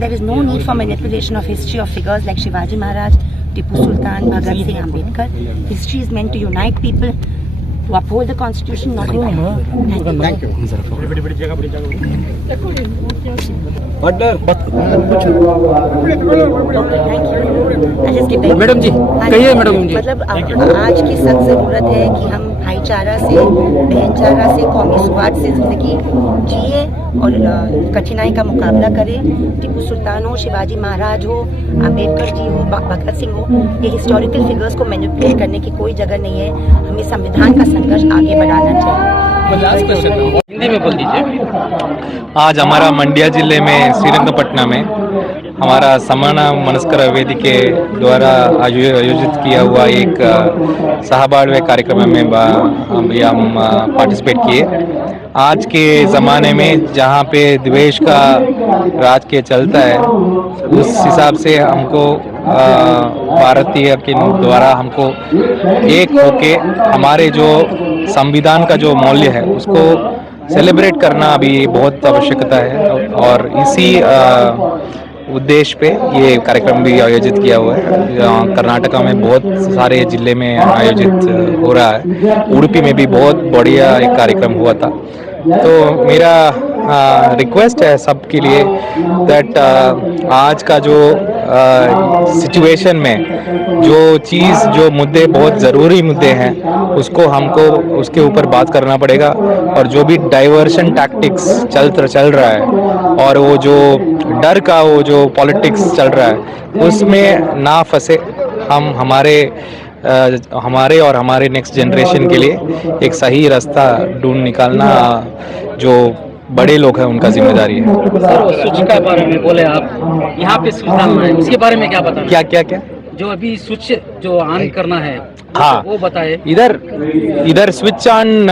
there is no need for manipulation of history of figures like Shivaji Maharaj, Tipu Sultan, Bhagat Singh, Ambedkar. History is meant to unite people, to uphold the constitution, not divide. Thank you. Madam ji कहिए madam जी। मतलब आज की सख्त ज़रूरत है कि हम भाईचारा से, बहनचारा से, कौमी स्वाद से ज़िंदगी जिए और कठिनाई का मुकाबला करें। टीपू सुल्तान हो, शिवाजी महाराज हो, अम्बेडकर जी हो, भगत सिंह हो, ये हिस्टोरिकल फिगर्स को मैनिपुलेट करने की कोई जगह नहीं है। हमें संविधान का संघर्ष आगे बढ़ाना चाहिए। हिंदी में बोल दीजिए। आज हमारा मंड्या जिले में श्रीरंगपटना में हमारा समाना मनस्कर वेदी के द्वारा आयोजित किया हुआ एक सहाबाlle कार्यक्रम में हम पार्टिसिपेट किए। आज के ज़माने में जहाँ पे द्वेष का राज के चलता है, उस हिसाब से हमको भारतीय के द्वारा हमको एक होके हमारे जो संविधान का जो मूल्य है उसको सेलिब्रेट करना अभी बहुत आवश्यकता है। और इसी उद्देश्य पे ये कार्यक्रम भी आयोजित किया हुआ है। कर्नाटका में बहुत सारे जिले में आयोजित हो रहा है। उडुपी में भी बहुत बढ़िया एक कार्यक्रम हुआ था। तो मेरा रिक्वेस्ट है सबके लिए दैट आज का जो सिचुएशन में जो मुद्दे बहुत ज़रूरी मुद्दे हैं उसको हमको उसके ऊपर बात करना पड़ेगा। और जो भी डाइवर्शन टैक्टिक्स चल रहा है और वो जो डर का वो जो पॉलिटिक्स चल रहा है उसमें ना फंसे। हम हमारे और हमारे नेक्स्ट जनरेशन के लिए एक सही रास्ता ढूंढ निकालना जो बड़े लोग हैं उनका जिम्मेदारी है। सर स्विच के बारे में बोले आप, यहाँ पे स्विच डालना है, उसके बारे में क्या बताना? क्या जो अभी स्विच जो ऑन करना है, हाँ वो बताए। इधर स्विच ऑन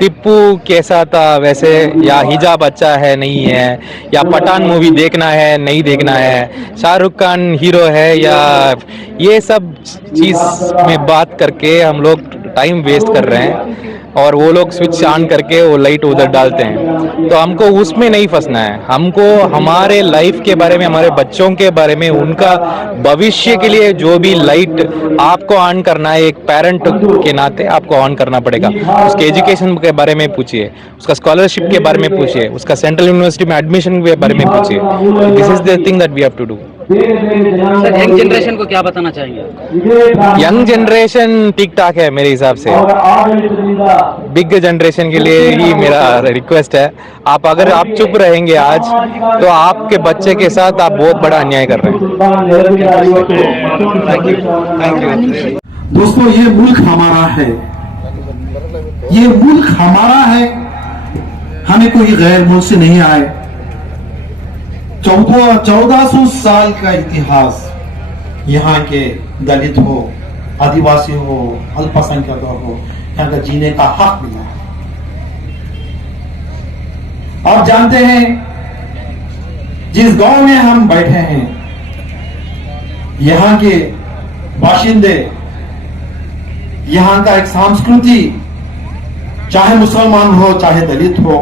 टिप्पू कैसा था वैसे, या हिजाब अच्छा है नहीं है, या पठान मूवी देखना है नहीं देखना है, शाहरुख खान हीरो है, या ये सब चीज़ में बात करके हम लोग टाइम वेस्ट कर रहे हैं। और वो लोग स्विच ऑन करके वो लाइट उधर डालते हैं। तो हमको उसमें नहीं फंसना है। हमको हमारे लाइफ के बारे में, हमारे बच्चों के बारे में, उनका भविष्य के लिए जो भी लाइट आपको ऑन करना है, एक पेरेंट के नाते आपको ऑन करना पड़ेगा। उसके एजुकेशन के बारे में पूछिए, उसका स्कॉलरशिप के बारे में पूछिए, उसका सेंट्रल यूनिवर्सिटी में एडमिशन के बारे में पूछिए। This is the thing that we have to do. Sir young generation को क्या बताना चाहेंगे? यंग जनरेशन ठीक ठाक है मेरे हिसाब से। बिग जनरेशन के लिए ही मेरा रिक्वेस्ट है, अगर आप चुप रहेंगे आज तो आपके बच्चे के साथ आप बहुत बड़ा अन्याय कर रहे हैं। Thank you. दोस्तों ये मुल्क हमारा है, ये मुल्क हमारा है। हमें कोई गैर मुल्क से नहीं आए। 1400 साल का इतिहास, यहाँ के दलित हो, आदिवासी हो, अल्पसंख्यक हो, यहाँ का जीने का हक मिला है। आप जानते हैं जिस गांव में हम बैठे हैं, यहाँ के बाशिंदे, यहाँ का एक संस्कृति, चाहे मुसलमान हो चाहे दलित हो,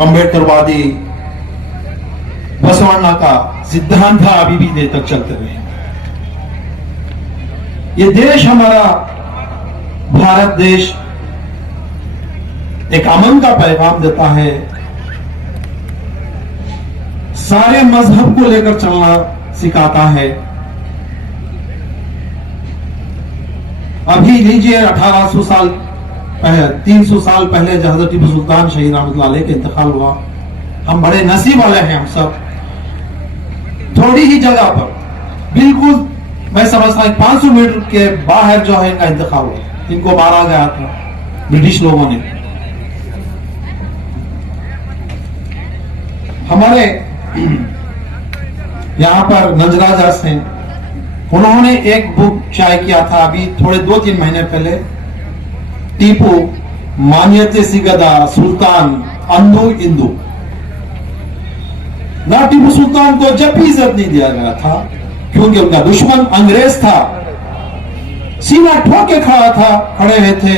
अम्बेडकरवादी बसवण्णा का सिद्धांत अभी भी देर तक चलते रहे। ये देश हमारा भारत देश एक अमन का पैगाम देता है। सारे मजहब को लेकर चलना सिखाता है। अभी लीजिए 1800 साल पहले, 300 साल पहले जब हजरत टीपू सुल्तान शहीद रहमतुल्लाह अलैह का इंतकाल हुआ, हम बड़े नसीब वाले हैं। हम सब थोड़ी ही जगह पर, बिल्कुल मैं समझता हूं 500 मीटर के बाहर जो है इनका इंतकाल हुआ। इनको मारा गया था ब्रिटिश लोगों ने। हमारे यहाँ पर नंजराज हैं, उन्होंने एक बुक शाये किया था अभी थोड़े 2-3 महीने पहले, टीपू मान्यते सिगदा सुल्तान अंधु इंदु। ना टीपू सुल्तान को जब भी इज्जत नहीं दिया गया था क्योंकि उनका दुश्मन अंग्रेज था, सीना ठोक के खड़े हुए थे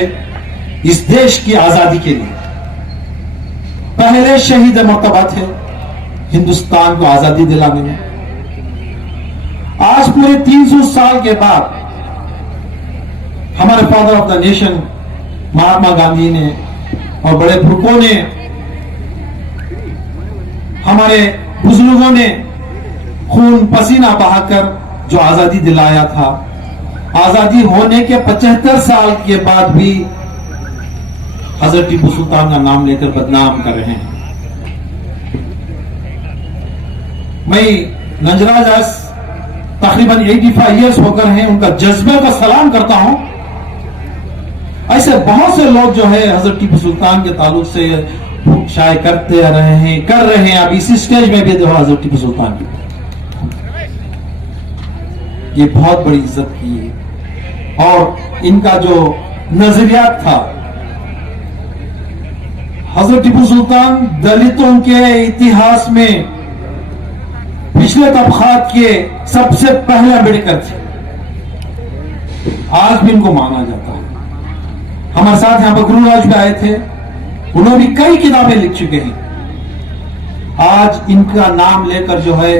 इस देश की आजादी के लिए। पहले शहीद मर्तबा थे, हिंदुस्तान को आजादी दिलाने में। आज पूरे 300 साल के बाद हमारे father of the nation Mahatma Gandhi ने और बड़े बुजुर्गों ने, हमारे बुजुर्गों ने खून पसीना बहाकर जो आजादी दिलाया था, आजादी होने के 75 साल के बाद भी हजरत टीपू सुल्तान का नाम लेकर बदनाम कर रहे हैं। मैं नंजराज आज तकरीबन 85 इयर्स होकर हैं, उनका जज्बे का सलाम करता हूं। ऐसे बहुत से लोग जो है हजरत टीपू सुल्तान के ताल्लुक से शायद कर रहे हैं। अब इसी स्टेज में भी देखो हजरत टीपू सुल्तान की ये बहुत बड़ी इज्जत की है। और इनका जो नजरियात था, हजरत टीपू सुल्तान दलितों के इतिहास में पिछले तबकात के सबसे पहले अम्बेडकर थे। आज भी इनको माना जाता है। हमारे साथ यहां पर गुरुराज भी आए थे, उन्होंने भी कई किताबें लिख चुके हैं। आज इनका नाम लेकर जो है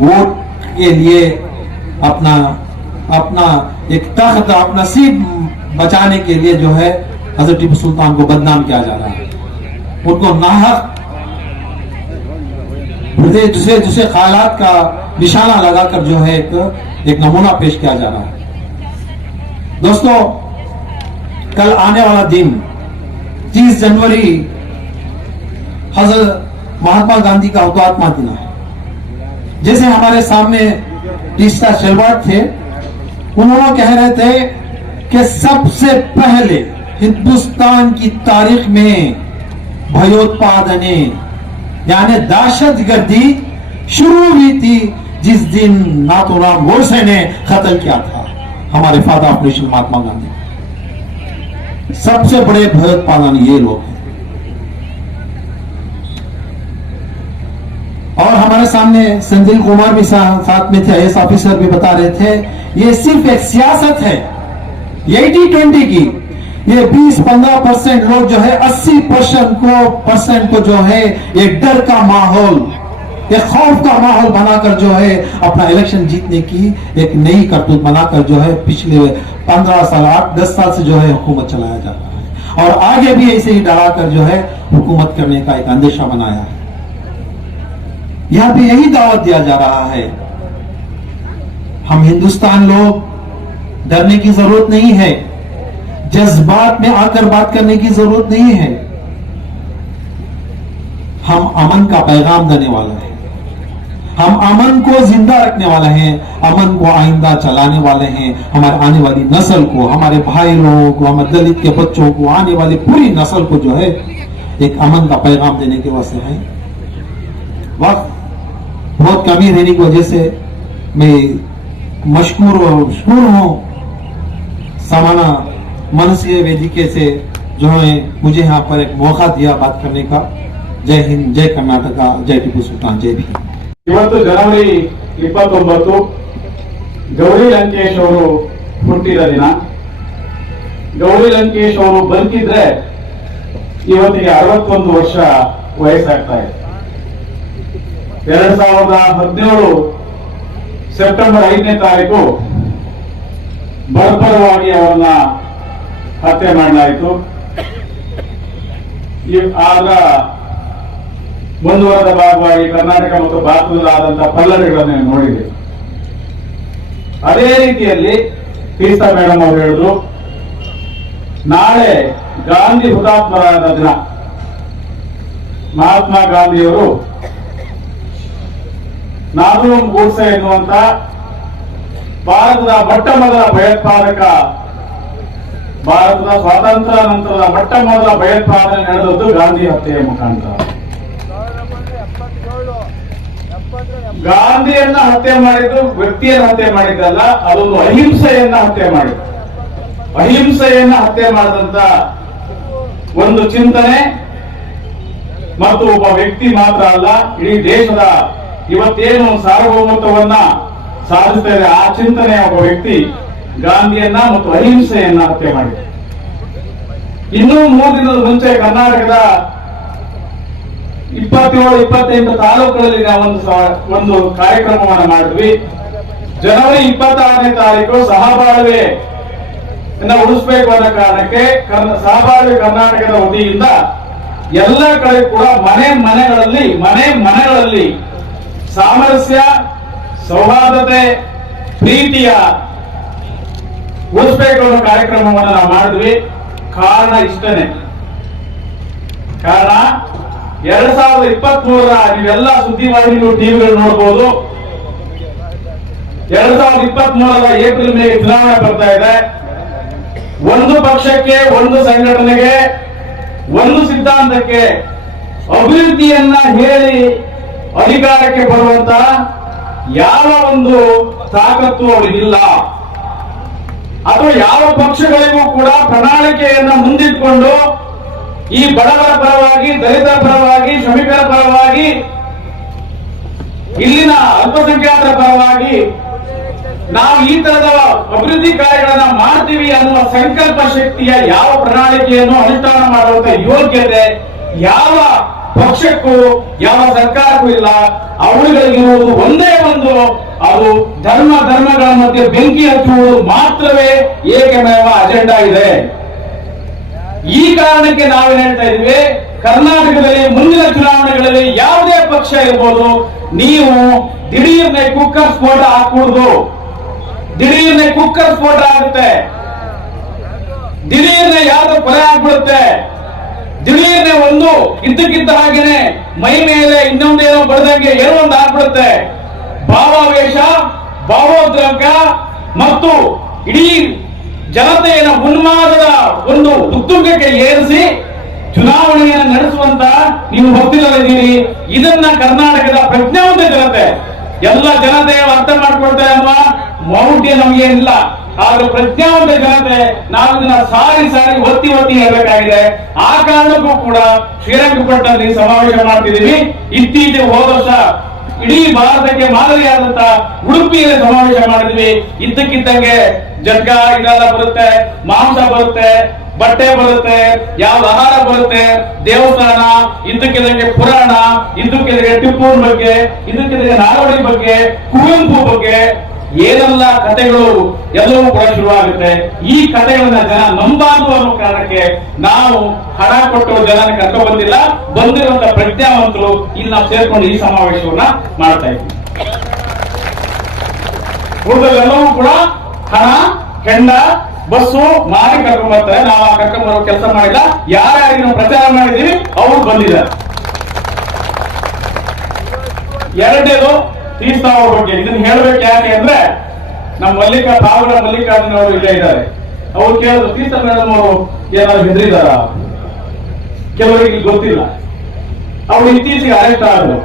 वोट के लिए अपना एक तख्त, अपना सीट बचाने के लिए जो है हजरत टीपू सुल्तान को बदनाम किया जा रहा है। उनको नाहक दूसरे ख्यालात का निशाना लगाकर जो है एक नमूना पेश किया जा रहा है। दोस्तों, कल आने वाला दिन 30 जनवरी हजरत महात्मा गांधी का हुतात्मा दिन है। जैसे हमारे सामने तीसरा शेलवाड़ थे, उन्होंने कह रहे थे कि सबसे पहले हिंदुस्तान की तारीख में भयोत्पादने यानी दहशतगर्दी शुरू हुई थी जिस दिन नाथूराम गोडसे ने कत्ल किया था हमारे father of nation Mahatma Gandhi. सबसे बड़े भयोत्पादन ये लोग हैं। और हमारे सामने संदिल कुमार भी साथ में थे, आईएएस ऑफिसर भी बता रहे थे, ये सिर्फ एक सियासत है 80-20 की। ये 20-15% लोग जो है 80% को जो है ये डर का माहौल, ये खौफ का माहौल बनाकर जो है अपना इलेक्शन जीतने की एक नई करतूत बनाकर जो है पिछले 15 साल 8-10 साल से जो है हुकूमत चलाया जा रहा है। और आगे भी ऐसे ही डराकर जो है हुकूमत करने का एक अंदेशा बनाया है। यहां पे यही दावत दिया जा रहा है, हम हिंदुस्तान लोग डरने की जरूरत नहीं है, जज्बात में आकर बात करने की जरूरत नहीं है। हम अमन का पैगाम देने वाला है, हम अमन को जिंदा रखने वाले हैं, अमन को आइंदा चलाने वाले हैं। हमारे आने वाली नस्ल को, हमारे भाई लोगों को, हमारे दलित के बच्चों को, आने वाली पूरी नस्ल को जो है एक अमन का पैगाम देने के वास्ते है। वक्त बहुत कमी रहने की वजह से मैं मशकूर हूं समाना मनसीय वेदिके से जो है मुझे यहाँ पर एक मौका दिया बात करने का। जय हिंद, जय कर्नाटका, जय टीपू सुल्तान, जय भीम। ಇವತ್ತು ಜನವರಿ 29 ಗೌರಿ ಲಂಕೇಶ್ ಅವರು ಹುಟ್ಟಿದ ದಿನ. ಗೌರಿ ಲಂಕೇಶ್ ಅವರು ಬದುಕಿದ್ರೆ ಇವತ್ತಿಗೆ 61 ವರ್ಷ ವಯಸ್ಸಾಗ್ತಾ ಇದೆ. 2017 ಸೆಪ್ಟೆಂಬರ್ 5ನೇ ತಾರೀಕು ಬರ್ಬರವಾಗಿ ಅವರನ್ನ ಹತ್ಯೆ ಮಾಡಲಾಯಿತು. ಆಗ ಮುಂದುವರೆದ ಭಾಗವಾಗಿ ಕರ್ನಾಟಕ ಮತ್ತು ಭಾರತದಲ್ಲಾದಂತಹ ಪಲ್ಲಟಗಳನ್ನು ನೋಡಿದೆ. ಅದೇ ರೀತಿಯಲ್ಲಿ ತೀರ್ಥ ಮೇಡಮ್ ಅವರು ಹೇಳಿದ್ರು, ನಾಳೆ ಗಾಂಧಿ ಹುತಾತ್ಮರಾದ ದಿನ. ಮಹಾತ್ಮ ಗಾಂಧಿಯವರು ನಾಥೂರಾಮ್ ಗೋಡ್ಸೆ ಎನ್ನುವಂತ ಭಾರತದ ಮೊಟ್ಟ ಮೊದಲ ಭಯೋತ್ಪಾದಕ, ಭಾರತದ ಸ್ವಾತಂತ್ರ್ಯ ನಂತರದ ಮೊಟ್ಟ ಮೊದಲ ಭಯೋತ್ಪಾದನೆ ನಡೆದದ್ದು ಗಾಂಧಿ ಹತ್ಯೆಯ ಮುಖಾಂತರ. ಗಾಂಧಿಯನ್ನ ಹತ್ಯೆ ಮಾಡಿದ್ದು ವ್ಯಕ್ತಿಯನ್ನ ಹತ್ಯೆ ಮಾಡಿದ್ದಲ್ಲ, ಅದೊಂದು ಅಹಿಂಸೆಯನ್ನ ಹತ್ಯೆ ಮಾಡಿದ್ದು. ಅಹಿಂಸೆಯನ್ನ ಹತ್ಯೆ ಮಾಡಿದಂತ ಒಂದು ಚಿಂತನೆ ಮತ್ತು ಒಬ್ಬ ವ್ಯಕ್ತಿ ಮಾತ್ರ ಅಲ್ಲ, ಇಡೀ ದೇಶದ ಇವತ್ತೇನು ಸಾರ್ವಭೌಮತ್ವವನ್ನ ಸಾಧಿಸ್ತಾ ಇದೆ ಆ ಚಿಂತನೆ ಒಬ್ಬ ವ್ಯಕ್ತಿ ಗಾಂಧಿಯನ್ನ ಮತ್ತು ಅಹಿಂಸೆಯನ್ನ ಹತ್ಯೆ ಮಾಡಿದೆ. ಇನ್ನೂ 3 ದಿನದ ಮುಂಚೆ ಕರ್ನಾಟಕದ 27-28 ತಾಲೂಕುಗಳಲ್ಲಿ ನಾವು ಒಂದು ಕಾರ್ಯಕ್ರಮವನ್ನು ಮಾಡಿದ್ವಿ. ಜನವರಿ 26ನೇ ತಾರೀಕು ಸಹಬಾಳ್ವೆ ಉಳಿಸಬೇಕು ಅನ್ನೋ ಕಾರಣಕ್ಕೆ ಸಹಬಾಳ್ವೆ ಕರ್ನಾಟಕದ ವತಿಯಿಂದ ಎಲ್ಲ ಕಡೆ ಕೂಡ ಮನೆ ಮನೆಗಳಲ್ಲಿ ಸಾಮರಸ್ಯ, ಸೌಹಾರ್ದತೆ, ಪ್ರೀತಿಯ ಉಳಿಸಬೇಕು ಅನ್ನೋ ಕಾರ್ಯಕ್ರಮವನ್ನು ನಾವು ಮಾಡಿದ್ವಿ. ಕಾರಣ ಇಷ್ಟನೇ. ಕಾರಣ 2023ರ ನೀವೆಲ್ಲ ಸುದ್ದಿವಾಹಿನಿಗಳು, ಟಿವಿಗಳು ನೋಡಬಹುದು. 2023ರ ಏಪ್ರಿಲ್ ಮೇ ಚುನಾವಣೆ ಬರ್ತಾ ಇದೆ. ಒಂದು ಪಕ್ಷಕ್ಕೆ, ಒಂದು ಸಂಘಟನೆಗೆ, ಒಂದು ಸಿದ್ಧಾಂತಕ್ಕೆ ಅಭಿವೃದ್ಧಿಯನ್ನ ಹೇಳಿ ಅಧಿಕಾರಕ್ಕೆ ಬರುವಂತ ಯಾವ ಒಂದು ತಾಕತ್ತು ಅವರಿಗಿಲ್ಲ. ಅಥವಾ ಯಾವ ಪಕ್ಷಗಳಿಗೂ ಕೂಡ ಪ್ರಣಾಳಿಕೆಯನ್ನ ಮುಂದಿಟ್ಕೊಂಡು ಈ ಬಡವರ ಪರವಾಗಿ, ದಲಿತರ ಪರವಾಗಿ, ಶ್ರಮಿಕರ ಪರವಾಗಿ, ಇಲ್ಲಿನ ಅಲ್ಪಸಂಖ್ಯಾತರ ಪರವಾಗಿ ನಾವು ಈ ತರದ ಅಭಿವೃದ್ಧಿ ಕಾರ್ಯಗಳನ್ನ ಮಾಡ್ತೀವಿ ಅನ್ನುವ ಸಂಕಲ್ಪ ಶಕ್ತಿಯ ಯಾವ ಪ್ರಣಾಳಿಕೆಯನ್ನು ಅನುಷ್ಠಾನ ಮಾಡುವಂತ ಯೋಗ್ಯತೆ ಯಾವ ಪಕ್ಷಕ್ಕೂ, ಯಾವ ಸರ್ಕಾರಕ್ಕೂ ಇಲ್ಲ. ಅವುಗಳಿಗಿರುವುದು ಒಂದೇ ಒಂದು, ಅದು ಧರ್ಮಗಳ ಮಧ್ಯೆ ಬೆಂಕಿ ಹಚ್ಚುವುದು ಮಾತ್ರವೇ ಏಕಮೇವ ಅಜೆಂಡಾ ಇದೆ. ಈ ಕಾರಣಕ್ಕೆ ನಾವೇನ್ ಹೇಳ್ತಾ ಇದ್ವಿ, ಕರ್ನಾಟಕದಲ್ಲಿ ಮುಂದಿನ ಚುನಾವಣೆಗಳಲ್ಲಿ ಯಾವುದೇ ಪಕ್ಷ ಇರ್ಬೋದು, ನೀವು ದಿಢೀರ್ನೆ ಕುಕ್ಕರ್ ಸ್ಫೋಟ ಹಾಕೂಡುದು. ದಿಢೀರ್ನೆ ಕುಕ್ಕರ್ ಸ್ಫೋಟ ಆಗುತ್ತೆ, ದಿಢೀರ್ನೆ ಯಾವ್ದೋ ಕೊಲೆ ಆಗ್ಬಿಡುತ್ತೆ, ದಿಢೀರ್ನೆ ಒಂದು ಇದ್ದಕ್ಕಿದ್ದ ಹಾಗೇನೆ ಮೈ ಮೇಲೆ ಇನ್ನೊಂದೇನೋ ಬಡ್ದಂಗೆ ಏನೋ ಒಂದು ಆಗ್ಬಿಡುತ್ತೆ. ಭಾವಾವೇಶ, ಭಾವೋದ್ರೇಕ ಮತ್ತು ಇಡೀ ಜನತೆಯ ಉನ್ಮಾದದ ಒಂದು ಉತ್ತುಂಗಕ್ಕೆ ಏರಿಸಿ ಚುನಾವಣೆಯನ್ನು ನಡೆಸುವಂತ ನೀವು ಹೊತ್ತಿಲ್ಲದಿದ್ದೀರಿ. ಇದನ್ನ ಕರ್ನಾಟಕದ ಪ್ರಜ್ಞಾವಂತ ಜನತೆ, ಎಲ್ಲ ಜನತೆ ಅರ್ಥ ಮಾಡ್ಕೊಳ್ತಾರೆ ಅನ್ನುವ ಮೌಢ್ಯ ನಮಗೇನಿಲ್ಲ. ಆದ್ರೆ ಪ್ರಜ್ಞಾವಂತ ಜನತೆ ನಾವು ಇದನ್ನ ಸಾರಿ ಒತ್ತಿ ಹೇಳಬೇಕಾಗಿದೆ. ಆ ಕಾರಣಕ್ಕೂ ಕೂಡ ಶ್ರೀರಂಗಪಟ್ಟಣದಲ್ಲಿ ಸಮಾವೇಶ ಮಾಡ್ತಿದ್ದೀವಿ. ಇತ್ತೀಚೆಗೆ ಹೋದ ವರ್ಷ ಇಡೀ ಭಾರತಕ್ಕೆ ಮಾದರಿಯಾದಂತ ಉಡುಪಿಯಲ್ಲಿ ಸಮಾವೇಶ ಮಾಡಿದ್ವಿ. ಇದ್ದಕ್ಕಿದ್ದಂಗೆ ಜಗ್ಗ ಇದೆಲ್ಲ ಬರುತ್ತೆ, ಮಾಂಸ ಬರುತ್ತೆ, ಬಟ್ಟೆ ಬರುತ್ತೆ, ಯಾವ ಆಹಾರ ಬರುತ್ತೆ, ದೇವಸ್ಥಾನ, ಇದ್ದಕ್ಕಿದ್ದಂಗೆ ಪುರಾಣ, ಇದ್ದಕ್ಕಿದ್ದಂಗೆ ಟಿಪ್ಪುವಿನ ಬಗ್ಗೆ, ಇದ್ದಕ್ಕಿದ್ದಂಗೆ ನಾಲ್ವಡಿ ಬಗ್ಗೆ, ಕುವೆಂಪು ಬಗ್ಗೆ ಏನೆಲ್ಲ ಕಥೆಗಳು ಎಲ್ಲವೂ ಕೂಡ ಶುರುವಾಗುತ್ತೆ. ಈ ಕಥೆಗಳನ್ನ ಜನ ನಂಬಾರ್ದು ಅನ್ನೋ ಕಾರಣಕ್ಕೆ ನಾವು ಹಣ ಕೊಟ್ಟು ಜನನ ಕರ್ಕೊಂಡು ಬಂದಿಲ್ಲ. ಬಂದಿರುವಂತಹ ಪ್ರಜ್ಞಾವಂತರು ಇಲ್ಲಿ ನಾವು ಸೇರ್ಕೊಂಡು ಈ ಸಮಾವೇಶವನ್ನ ಮಾಡ್ತಾ ಇದ್ದೀವಿ. ಉಳಿದೆಲ್ಲವೂ ಕೂಡ ಹಣ, ಕೆಂಡ, ಬಸ್ಸು ಮಾರಿ ಕರ್ಕೊಂಡ್ ಬರ್ತಾರೆ. ನಾವು ಆ ಕರ್ಕೊಂಡ್ ಬರೋ ಕೆಲಸ ಮಾಡಿಲ್ಲ. ಯಾರ್ಯಾರಿಗೆ ನಾವು ಪ್ರಚಾರ ಮಾಡಿದೀವಿ ಅವರು ಬಂದಿದ್ದಾರೆ. ಎರಡನೇದು ತೀರ್ಥ ಅವ್ರ ಬಗ್ಗೆ ಇದನ್ನ ಹೇಳ್ಬೇಕು. ಯಾಕೆ ಅಂದ್ರೆ ನಮ್ಮ ಮಲ್ಲಿಕಾರ್ಜುನ ಅವರು ಇಲ್ಲೇ ಇದ್ದಾರೆ. ಅವ್ರು ಕೇಳಿದ್ರು, ತೀರ್ಥ ಮೇಡಮ್ ಅವರು ಏನಾದ್ರು ಹೆದರಿದಾರ? ಕೆಲವರಿಗೆ ಗೊತ್ತಿಲ್ಲ. ಅವ್ರು ಇತ್ತೀಚೆಗೆ ಅರೆಸ್ಟ್ ಆದ್ರು,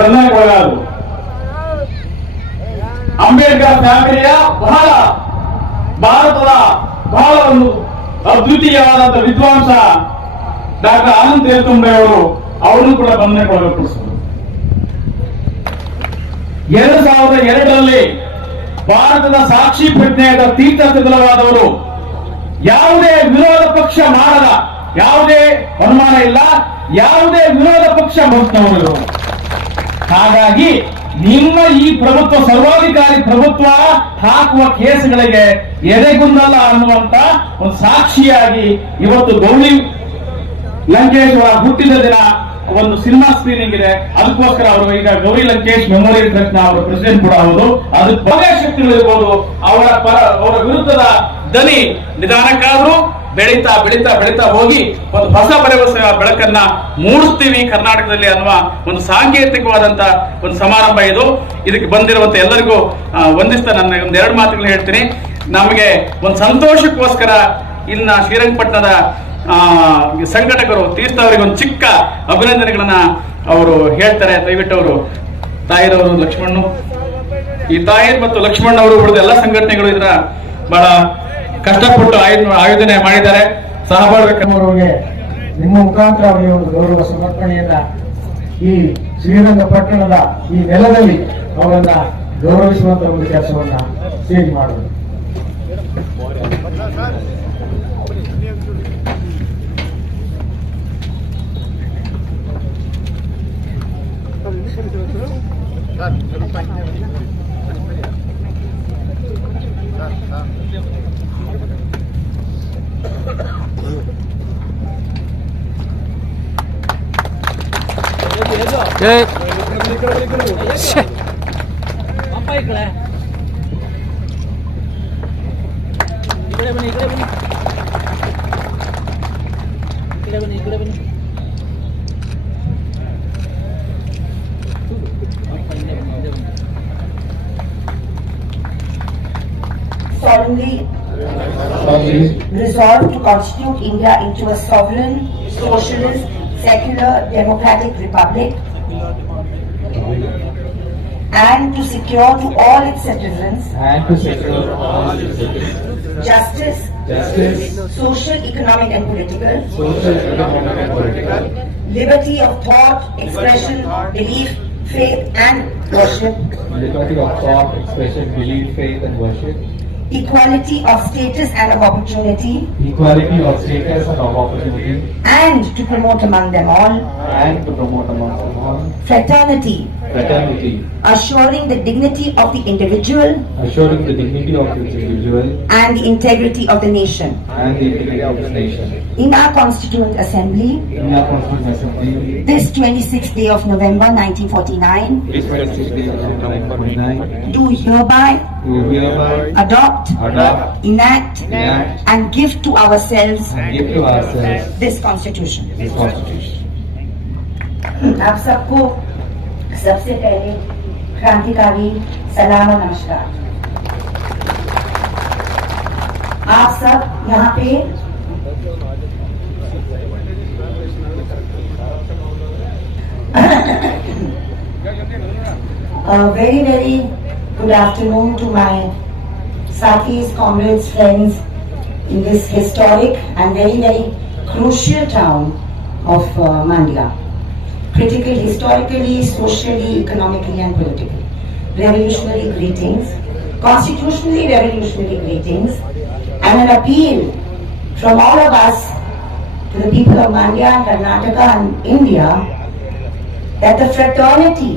ಬಂಧನಕ್ಕೆ ಒಳಗಾದ್ರು. ಅಂಬೇಡ್ಕರ್ ಫ್ಯಾಮಿಲಿಯ ಭಾರತದ ಬಹಳ ಒಂದು ಅದ್ವಿತೀಯವಾದಂತ ವಿದ್ವಾಂಸ ಡಾಕ್ಟರ್ ಆನಂದ್ ತೇಲ್ತುಂಬೆ ಅವರು, ಅವರನ್ನು ಕೂಡ ಬಂಧನಕ್ಕೆ ಒಳಪಡಿಸಿದ್ರು. 2002ರಲ್ಲಿ ಭಾರತದ ಸಾಕ್ಷಿ ಪ್ರಜ್ಞೆಯಾದ ತೀರ್ಥಸ್ಥಳವಾದವರು ಯಾವುದೇ ವಿರೋಧ ಪಕ್ಷ ಮಾಡದ, ಯಾವುದೇ ಅನುಮಾನ ಇಲ್ಲ, ಯಾವುದೇ ವಿರೋಧ ಪಕ್ಷ ಮುಕ್ತವರು. ಹಾಗಾಗಿ ನಿಮ್ಮ ಈ ಪ್ರಭುತ್ವ, ಸರ್ವಾಧಿಕಾರಿ ಪ್ರಭುತ್ವ ಹಾಕುವ ಕೇಸುಗಳಿಗೆ ಎದೆಗುಂದಲ್ಲ ಅನ್ನುವಂತ ಒಂದು ಸಾಕ್ಷಿಯಾಗಿ ಇವತ್ತು ಗೌರಿ ಲಂಕೇಶ್ ಅವರ ಹುಟ್ಟಿದ ದಿನ ಒಂದು ಸಿನಿಮಾ ಸ್ಕ್ರೀನಿಂಗ್ ಇದೆ. ಅದಕ್ಕೋಸ್ಕರ ಅವರು ಈಗ ಗೌರಿ ಲಂಕೇಶ್ ಮೆಮೋರಿಯಲ್ ಟ್ರಸ್ಟ್ ನ ಅವರ ಪ್ರೆಸಿಡೆಂಟ್ ಕೂಡ ಹೌದು. ಅದಕ್ಕೆ ಬಗೆ ಶಕ್ತಿಗಳಿರ್ಬೋದು. ಅವರ ವಿರುದ್ಧದ ದನಿ ನಿಧಾನಕ್ಕಾದ್ರೂ ಬೆಳೀತಾ ಹೋಗಿ ಒಂದು ಹೊಸ ಬೆಳಕನ್ನ ಮೂಡಿಸ್ತೀವಿ ಕರ್ನಾಟಕದಲ್ಲಿ ಅನ್ನುವ ಒಂದು ಸಾಂಕೇತಿಕವಾದಂತ ಒಂದು ಸಮಾರಂಭ ಇದು. ಇದಕ್ಕೆ ಬಂದಿರುವಂತ ಎಲ್ಲರಿಗೂ ವಂದಿಸ್ತಾ ನನ್ನ ಒಂದೆರಡು ಮಾತುಗಳು ಹೇಳ್ತೀನಿ. ನಮಗೆ ಒಂದು ಸಂತೋಷಕ್ಕೋಸ್ಕರ ಇಲ್ಲಿನ ಶ್ರೀರಂಗಪಟ್ಟಣದ ಸಂಘಟಕರು ತೀರ್ಥ ಅವರಿಗೆ ಒಂದು ಚಿಕ್ಕ ಅಭಿನಂದನೆಗಳನ್ನ ಅವರು ಹೇಳ್ತಾರೆ. ದಯವಿಟ್ಟು ಅವರು ತಾಯಿರವರು ಲಕ್ಷ್ಮಣ್ಣು, ಈ ತಾಯಿರ್ ಮತ್ತು ಲಕ್ಷ್ಮಣ್ ಅವರು ಉಳಿದ ಎಲ್ಲ ಸಂಘಟನೆಗಳು ಇದರ ಬಹಳ ಕಷ್ಟಪಟ್ಟು ಆಯೋಜನೆ ಮಾಡಿದ್ದಾರೆ. ಸಹಬಾಳ್ವೆ ನಿಮ್ಮ ಮುಖಾಂತರ ಅವರಿಗೆ ಒಂದು ಗೌರವ ಸಮರ್ಪಣೆಯನ್ನ ಈ ಶ್ರೀರಂಗಪಟ್ಟಣದ ಈ ನೆಲದಲ್ಲಿ ಅವರನ್ನ ಗೌರವಿಸುವಂತ ಒಂದು ಕೆಲಸವನ್ನ ಸೇರಿ ಮಾಡುವುದು. Solemnly resolved to constitute India into a sovereign, socialist, secular, democratic republic, and to secure to all its citizens justice, social, economic and political, liberty of thought, expression, belief, faith and worship, equality of status and of opportunity, and to promote among them all, fraternity, assuring the dignity of the individual, and the integrity of the nation. In our Constituent Assembly, this 26th day of November 1949, do hereby adopt, enact, and give to ourselves this Constitution. आप सबको सबसे पहले क्रांतिकारी सलाम और नमस्कार। आप सब यहाँ पे very very good afternoon to my Sathis, comrades, friends in this historic and very very crucial town of Mandya. Critical historically, socially, economically and politically. Revolutionary greetings, constitutionally revolutionary greetings, and an appeal from all of us to the people of Mandya and Karnataka and India that the fraternity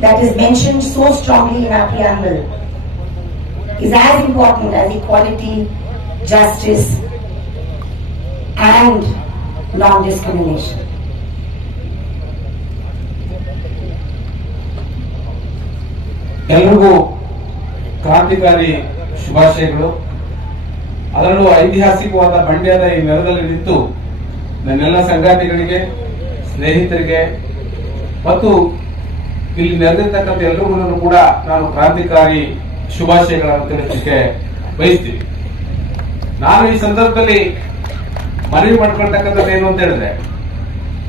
that is mentioned so strongly in our preamble is as important as equality, justice and non-discrimination. ಎಲ್ರಿಗೂ ಕ್ರಾಂತಿಕಾರಿ ಶುಭಾಶಯಗಳು. ಅದರಲ್ಲೂ ಐತಿಹಾಸಿಕವಾದ ಮಂಡ್ಯದ ಈ ನೆಲದಲ್ಲಿ ನಿಂತು ನನ್ನೆಲ್ಲ ಸಂಗಾತಿಗಳಿಗೆ, ಸ್ನೇಹಿತರಿಗೆ ಮತ್ತು ಇಲ್ಲಿ ನೆರೆದಿರ್ತಕ್ಕಂಥ ಎಲ್ಲರಿಗೂ ಕೂಡ ನಾನು ಕ್ರಾಂತಿಕಾರಿ ಶುಭಾಶಯಗಳನ್ನು ತಿಳಿಸಲಿಕ್ಕೆ ಬಯಸ್ತೀನಿ. ನಾನು ಈ ಸಂದರ್ಭದಲ್ಲಿ ಮನವಿ ಮಾಡಿಕೊಳ್ತಕ್ಕಂಥದ್ದು ಏನು ಅಂತ ಹೇಳಿದ್ರೆ,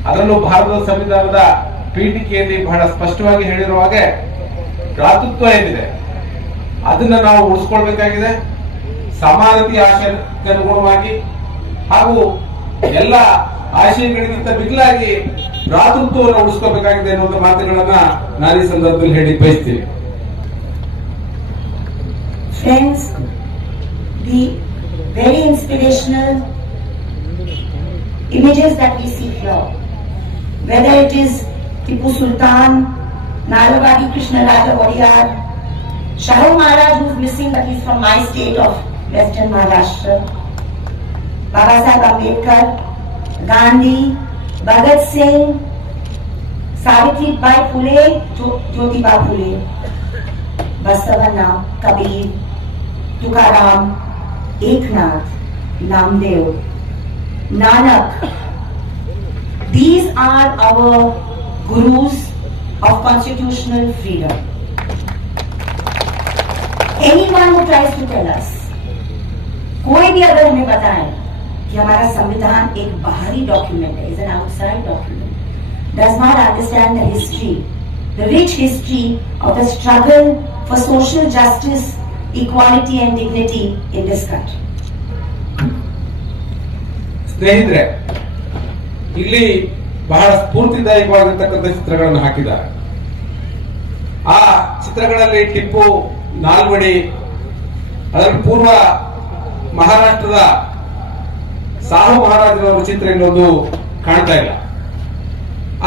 ಅದರಲ್ಲೂ ಭಾರತದ ಸಂವಿಧಾನದ ಪೀಠಿಕೆಯಲ್ಲಿ ಬಹಳ ಸ್ಪಷ್ಟವಾಗಿ ಹೇಳಿರುವ ಹಾಗೆ ಭ್ರಾತೃತ್ವ ಏನಿದೆ ಅದನ್ನ ನಾವು ಉಳಿಸ್ಕೊಳ್ಬೇಕಾಗಿದೆ. ಸಮಾನತೆಯ ಆಶಯಕ್ಕೆ ಅನುಗುಣವಾಗಿ ಹಾಗೂ ಎಲ್ಲ ಆಶಯಗಳಿಗಿಂತ ಮಿಗಿಲಾಗಿ ಭ್ರಾತೃತ್ವವನ್ನು ಉಳಿಸ್ಕೋಬೇಕಾಗಿದೆ ಅನ್ನುವಂಥ ಮಾತುಗಳನ್ನ ನಾನು ಈ ಸಂದರ್ಭದಲ್ಲಿ ಹೇಳಿ ಬಯಸ್ತೀನಿ. Friends, the very inspirational images that we see here, whether it is Tipu Sultan, Nalwadi Krishna Raja Wadiyar, Shahu Maharaj, who is missing but he is from my state of Western Maharashtra, Baba Saheb Ambedkar, Gandhi, Bhagat Singh, Savitribai Phule, Jyotiba Phule, Basavana, Kabir, Tukaram, Eknath, Namdev, Nanak. These are our gurus of constitutional freedom. Anyone who tries to tell us, कोई भी अगर हमें बताए कि हमारा संविधान एक बाहरी डॉक्यूमेंट है, is an outside document, does not understand the history, the rich history of the struggle for social justice, equality and dignity in this country. ಸ್ನೇಹಿತರೆ, ಇಲ್ಲಿ ಬಹಳ ಸ್ಫೂರ್ತಿದಾಯಕವಾಗಿರ್ತಕ್ಕಂಥ ಚಿತ್ರಗಳನ್ನು ಹಾಕಿದ್ದಾರೆ. ಆ ಚಿತ್ರಗಳಲ್ಲಿ ಟಿಪ್ಪು, ನಾಲ್ವಡಿ, ಅದರ ಪೂರ್ವ ಮಹಾರಾಷ್ಟ್ರದ ಸಾಹು ಮಹಾರಾಜರವರ ಚಿತ್ರ ಇನ್ನೊಂದು ಕಾಣ್ತಾ ಇಲ್ಲ.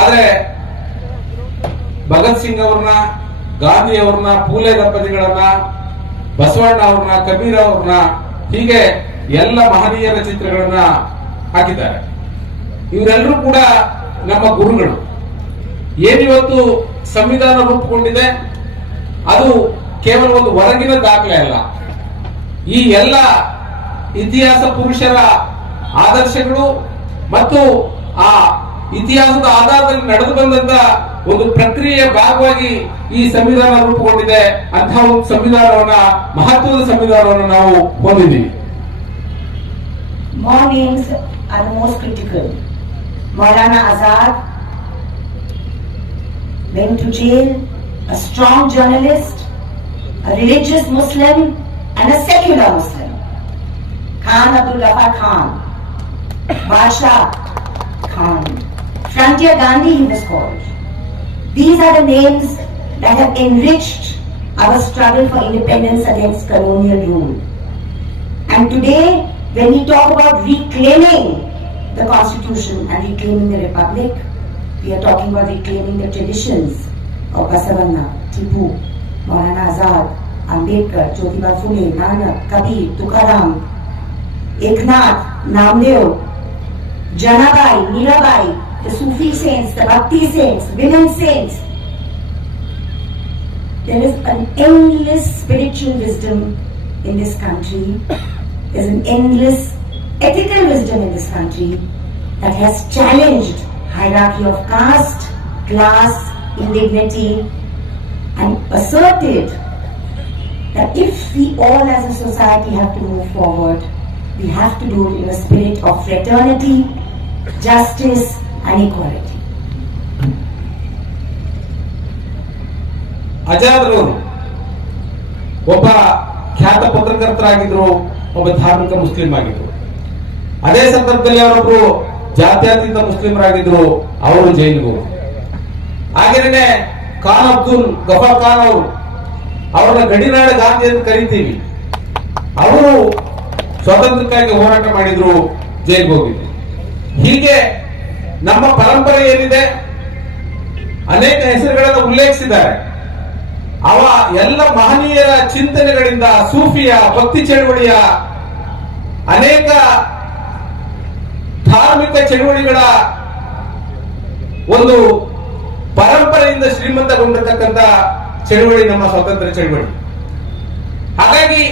ಆದರೆ ಭಗತ್ ಸಿಂಗ್ ಅವ್ರನ್ನ, ಗಾಂಧಿ ಅವ್ರನ್ನ, ಪೂಲೆ ದಂಪತಿಗಳನ್ನ, ಬಸವಣ್ಣ ಅವ್ರನ್ನ, ಕಬೀರ್ ಅವ್ರನ್ನ, ಹೀಗೆ ಎಲ್ಲ ಮಹನೀಯರ ಚಿತ್ರಗಳನ್ನ ಹಾಕಿದ್ದಾರೆ. ಇವರೆಲ್ಲರೂ ಕೂಡ ನಮ್ಮ ಗುರುಗಳು. ಏನಿವತ್ತು ಸಂವಿಧಾನ ರೂಪುಗೊಂಡಿದೆ ಅದು ಕೇವಲ ಒಂದು ಹೊರಗಿನ ದಾಖಲೆ ಅಲ್ಲ. ಈ ಎಲ್ಲ ಇತಿಹಾಸ ಪುರುಷರ ಆದರ್ಶಗಳು ಮತ್ತು ಆ ಇತಿಹಾಸದ ಆಧಾರದಲ್ಲಿ ನಡೆದು ಬಂದಂತ ಒಂದು ಪ್ರಕ್ರಿಯೆಯ ಭಾಗವಾಗಿ ಈ ಸಂವಿಧಾನ ರೂಪುಗೊಂಡಿದೆ. ಅಂತಹ ಒಂದು ಸಂವಿಧಾನವನ್ನ, ಮಹತ್ವದ ಸಂವಿಧಾನವನ್ನು ನಾವು ಹೊಂದಿದ್ದೀವಿ. More names are the most critical. Maulana Azad went to jail, a strong journalist, a religious Muslim and a secular Muslim. Khan Abdul Ghaffar Khan, Basha Khan, Frontier Gandhi he was called. These are the names that have enriched our struggle for independence against colonial rule. And today, when we talk about reclaiming the constitution and reclaiming the republic, we are talking about reclaiming the traditions of Basavanna, Tipu, Maulana Azad, Ambedkar, Jyotiba Phule, Nanak, Kabir, Tukaram, Eknath, Namdev, Janabai, Mirabai, the Sufi saints, the Bhakti saints, women saints. There is an endless spiritual wisdom in this country. There is an endless ethical wisdom in this country that has challenged hierarchy of caste, class, indignity, and asserted that if we all as a society have to move forward, we have to do it in a spirit of fraternity, justice, and equality. ಆಜಾದ್ರವರು ಒಬ್ಬ ಖ್ಯಾತ ಪತ್ರಕರ್ತರಾಗಿದ್ರು, ಒಬ್ಬ ಧಾರ್ಮಿಕ Muslim ಆಗಿದ್ರು. ಅದೇ ಸಂದರ್ಭದಲ್ಲಿ ಅವರೊಬ್ರು ಜಾತ್ಯತೀತ ಮುಸ್ಲಿಮರಾಗಿದ್ರು, ಅವರು ಜೈಲಿಗೆ ಹೋದ್ರು. ಹಾಗೇನೆ ಖಾನ್ ಅಬ್ದುಲ್ ಗಫಾರ್ ಖಾನ್ ಅವರು, ಅವರನ್ನ ಗಡಿನಾಡ ಗಾಂಧಿ ಅಂತ ಕರಿತೀವಿ, ಅವರು ಸ್ವಾತಂತ್ರ್ಯಕ್ಕಾಗಿ ಹೋರಾಟ ಮಾಡಿದ್ರು, ಜೈಲಿಗೆ ಹೋಗಿದ್ರು. ಹೀಗೆ ನಮ್ಮ ಪರಂಪರೆ ಏನಿದೆ ಅನೇಕ ಹೆಸರುಗಳನ್ನು ಉಲ್ಲೇಖಿಸಿದ್ದಾರೆ. ಅವ ಎಲ್ಲ ಮಹನೀಯರ ಚಿಂತನೆಗಳಿಂದ, ಸೂಫಿಯ ಭಕ್ತಿ ಚಳವಳಿಯ ಅನೇಕ ಧಾರ್ಮಿಕ ಚಳವಳಿಗಳ ಒಂದು ಪರಂಪರೆಯಿಂದ ಶ್ರೀಮಂತಗೊಂಡಿರ್ತಕ್ಕಂಥ ಚಳವಳಿ ನಮ್ಮ ಸ್ವಾತಂತ್ರ್ಯ ಚಳವಳಿ. ಹಾಗಾಗಿ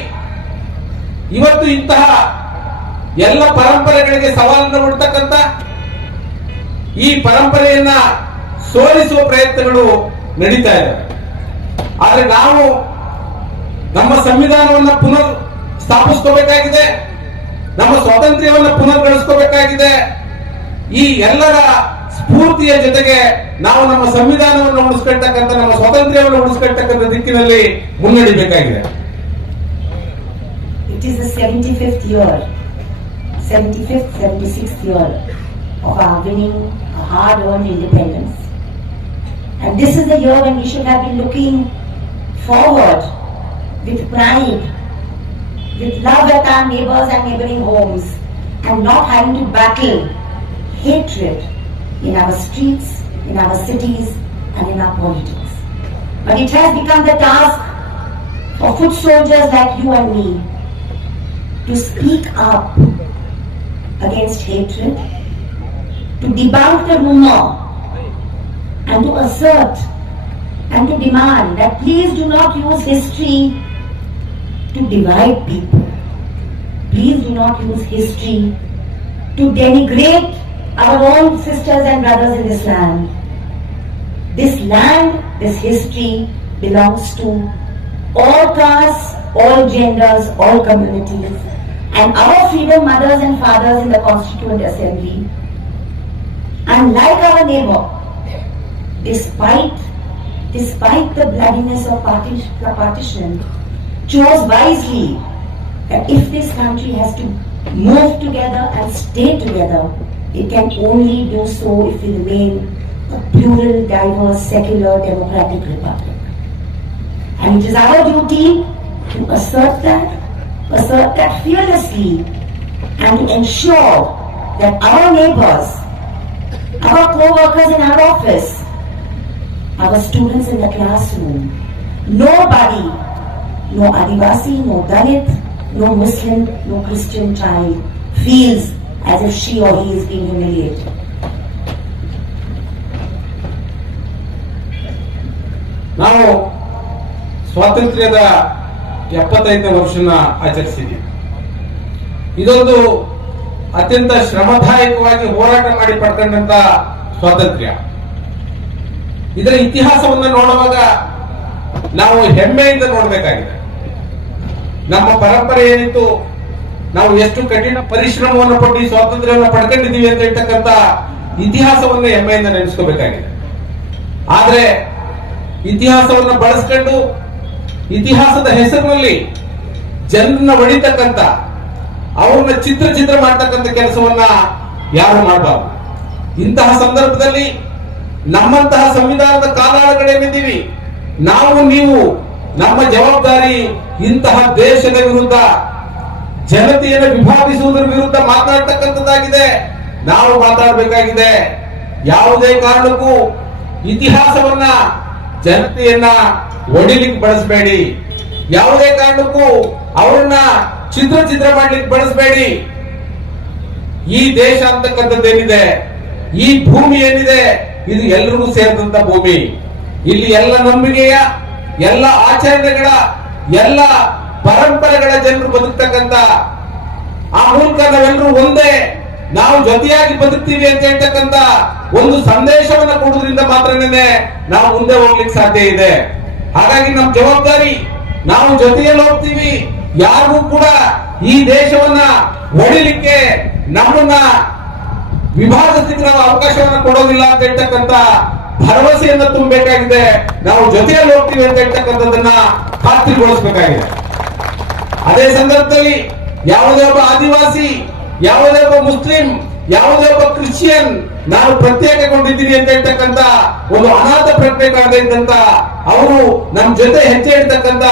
ಇವತ್ತು ಇಂತಹ ಎಲ್ಲ ಪರಂಪರೆಗಳಿಗೆ ಸವಾಲನ್ನು ಕೊಡ್ತಕ್ಕಂಥ ಈ ಪರಂಪರೆಯನ್ನ ಸೋಲಿಸುವ ಪ್ರಯತ್ನಗಳು ನಡೀತಾ ಇದ್ದಾವೆ. ಆದ್ರೆ ನಾವು ನಮ್ಮ ಸಂವಿಧಾನವನ್ನ ಪುನರ್ ಸ್ಥಾಪಿಸ್ಕೋಬೇಕಾಗಿದೆ, ನಮ್ಮ ಸ್ವಾತಂತ್ರ್ಯವನ್ನ ಪುನರ್ಗಳಿಸ್ಕೋಬೇಕಾಗಿದೆ. ಈ ಎಲ್ಲರ ಸ್ಫೂರ್ತಿಯ ಜೊತೆಗೆ ನಾವು ನಮ್ಮ ಸಂವಿಧಾನವನ್ನು ಉಳಿಸ್ಕೊಳ್ತಕ್ಕಂಥ, ನಮ್ಮ ಸ್ವಾತಂತ್ರ್ಯವನ್ನು ಉಳಿಸ್ಕೊಳ್ತಕ್ಕಂಥ ದಿಕ್ಕಿನಲ್ಲಿ ಮುನ್ನಡೆಯಬೇಕಾಗಿದೆ. It is the 75th year, 75th, 76th year of our winning a hard-earned independence. And this is the year when we should have been looking forward with pride, with love at our neighbors and neighboring homes, and not having to battle hatred in our streets, in our cities, and in our politics. But it has become the task for foot soldiers like you and me to speak up against hatred, to debunk the rumor, and to assert and to demand that please do not use history to divide people. Please do not use history to denigrate our own sisters and brothers in this land. This land, this history belongs to all castes, all genders, all communities, and our freedom mothers and fathers in the Constituent Assembly, and like our neighbor, despite the bloodiness of partition, chose wisely that if this country has to move together and stay together, it can only do so if we remain a plural, diverse, secular, democratic republic. And it is our duty to assert that fearlessly, and to ensure that our neighbors, our co-workers in our office, our students in the classroom, nobody, no Adivasi, no Dalit, no Muslim, no Christian child feels as if she or he is being humiliated. ನಾವು ಸ್ವಾತಂತ್ರ್ಯದ 75ನೇ ವರ್ಷನ ಆಚರಿಸಿದ್ದೀವಿ. ಇದೊಂದು ಅತ್ಯಂತ ಶ್ರಮದಾಯಕವಾಗಿ ಹೋರಾಟ ಮಾಡಿ ಪಡ್ಕೊಂಡಂತ ಸ್ವಾತಂತ್ರ್ಯ. ಇದರ ಇತಿಹಾಸವನ್ನು ನೋಡುವಾಗ ನಾವು ಹೆಮ್ಮೆಯಿಂದ ನೋಡಬೇಕಾಗಿದೆ. ನಮ್ಮ ಪರಂಪರೆ ಏನಿತ್ತು, ನಾವು ಎಷ್ಟು ಕಠಿಣ ಪರಿಶ್ರಮವನ್ನು ಪಟ್ಟು ಈ ಸ್ವಾತಂತ್ರ್ಯವನ್ನು ಪಡ್ಕೊಂಡಿದ್ದೀವಿ ಅಂತ ಹೇಳ್ತಕ್ಕಂಥ ಇತಿಹಾಸವನ್ನು ಹೆಮ್ಮೆಯಿಂದ ನೆನೆಸ್ಕೋಬೇಕಾಗಿದೆ. ಆದ್ರೆ ಇತಿಹಾಸವನ್ನು ಬಳಸ್ಕೊಂಡು ಇತಿಹಾಸದ ಹೆಸರಿನಲ್ಲಿ ಜನರನ್ನ ಹೊಡಿತಕ್ಕಂಥ, ಅವ್ರನ್ನ ಚಿತ್ರ ಮಾಡ್ತಕ್ಕಂಥ ಕೆಲಸವನ್ನ ಯಾರು ಮಾಡಬಾರದು. ಇಂತಹ ಸಂದರ್ಭದಲ್ಲಿ ನಮ್ಮಂತಹ ಸಂವಿಧಾನದ ಕಾಲಾಳಗಳೇನಿದ್ದೀವಿ, ನಾವು ನೀವು ನಮ್ಮ ಜವಾಬ್ದಾರಿ ಇಂತಹ ದೇಶದ ವಿರುದ್ಧ, ಜನತೆಯನ್ನು ವಿಭಾಗಿಸುವುದರ ವಿರುದ್ಧ ಮಾತನಾಡ್ತಕ್ಕಂಥದ್ದಾಗಿದೆ. ನಾವು ಮಾತಾಡಬೇಕಾಗಿದೆ. ಯಾವುದೇ ಕಾರಣಕ್ಕೂ ಇತಿಹಾಸವನ್ನ ಜನತೆಯನ್ನ ಒಡಿಲಿಕ್ಕೆ ಬಳಸಬೇಡಿ. ಯಾವುದೇ ಕಾರಣಕ್ಕೂ ಅವ್ರನ್ನ ಚಿತ್ರ ಮಾಡ್ಲಿಕ್ಕೆ ಬಳಸಬೇಡಿ. ಈ ದೇಶ ಅಂತಕ್ಕಂಥದ್ದೇನಿದೆ, ಈ ಭೂಮಿ ಏನಿದೆ, ಇದು ಎಲ್ರಿಗೂ ಸೇರಿದಂತ ಭೂಮಿ. ಇಲ್ಲಿ ಎಲ್ಲ ನಂಬಿಕೆಯ, ಎಲ್ಲ ಆಚರಣೆಗಳ, ಎಲ್ಲ ಪರಂಪರೆಗಳ ಜನರು ಬದುಕ್ತಕ್ಕಂಥ, ಆ ಮೂಲಕ ನಾವೆಲ್ಲರೂ ಒಂದೇ, ನಾವು ಜೊತೆಯಾಗಿ ಬದುಕ್ತೀವಿ ಅಂತ ಹೇಳ್ತಕ್ಕಂಥ ಒಂದು ಸಂದೇಶವನ್ನ ಕೊಡೋದ್ರಿಂದ ಮಾತ್ರನೇ ನಾವು ಮುಂದೆ ಹೋಗ್ಲಿಕ್ಕೆ ಸಾಧ್ಯ ಇದೆ. ಹಾಗಾಗಿ ನಮ್ಮ ಜವಾಬ್ದಾರಿ, ನಾವು ಜೊತೆಯಲ್ಲಿ ಹೋಗ್ತೀವಿ, ಯಾರಿಗೂ ಕೂಡ ಈ ದೇಶವನ್ನ ಹೊಡಿಲಿಕ್ಕೆ, ನಮ್ಮನ್ನ ವಿಭಾಗಿಸಲಿಕ್ಕೆ ನಾವು ಅವಕಾಶವನ್ನ ಕೊಡೋದಿಲ್ಲ ಅಂತ ಹೇಳ್ತಕ್ಕಂಥ ಭರವಸೆಯನ್ನ ತುಂಬಬೇಕಾಗಿದೆ. ನಾವು ಜೊತೆಯಲ್ಲಿ ಹೋಗ್ತೀವಿ ಅಂತ ಹೇಳ್ತಕ್ಕಂಥದ್ದನ್ನ ಖಾತ್ರಿಗೊಳಿಸಬೇಕಾಗಿದೆ. ಅದೇ ಸಂದರ್ಭದಲ್ಲಿ ಯಾವುದೇ ಒಬ್ಬ ಆದಿವಾಸಿ, ಯಾವುದೇ ಒಬ್ಬ ಮುಸ್ಲಿಂ, ಯಾವುದೇ ಒಬ್ಬ ಕ್ರಿಶ್ಚಿಯನ್ ನಾನು ಪ್ರತ್ಯೇಕಗೊಂಡಿದ್ದೀನಿ ಅಂತ ಹೇಳ್ತಕ್ಕಂಥ ಒಂದು ಅನಾಥ ಪ್ರಜ್ಞೆ ಕಾಣದೇ ಇದ್ದಂತ ಅವರು ನಮ್ಮ ಜೊತೆ ಹೆಜ್ಜೆ ಇಡ್ತಕ್ಕಂಥ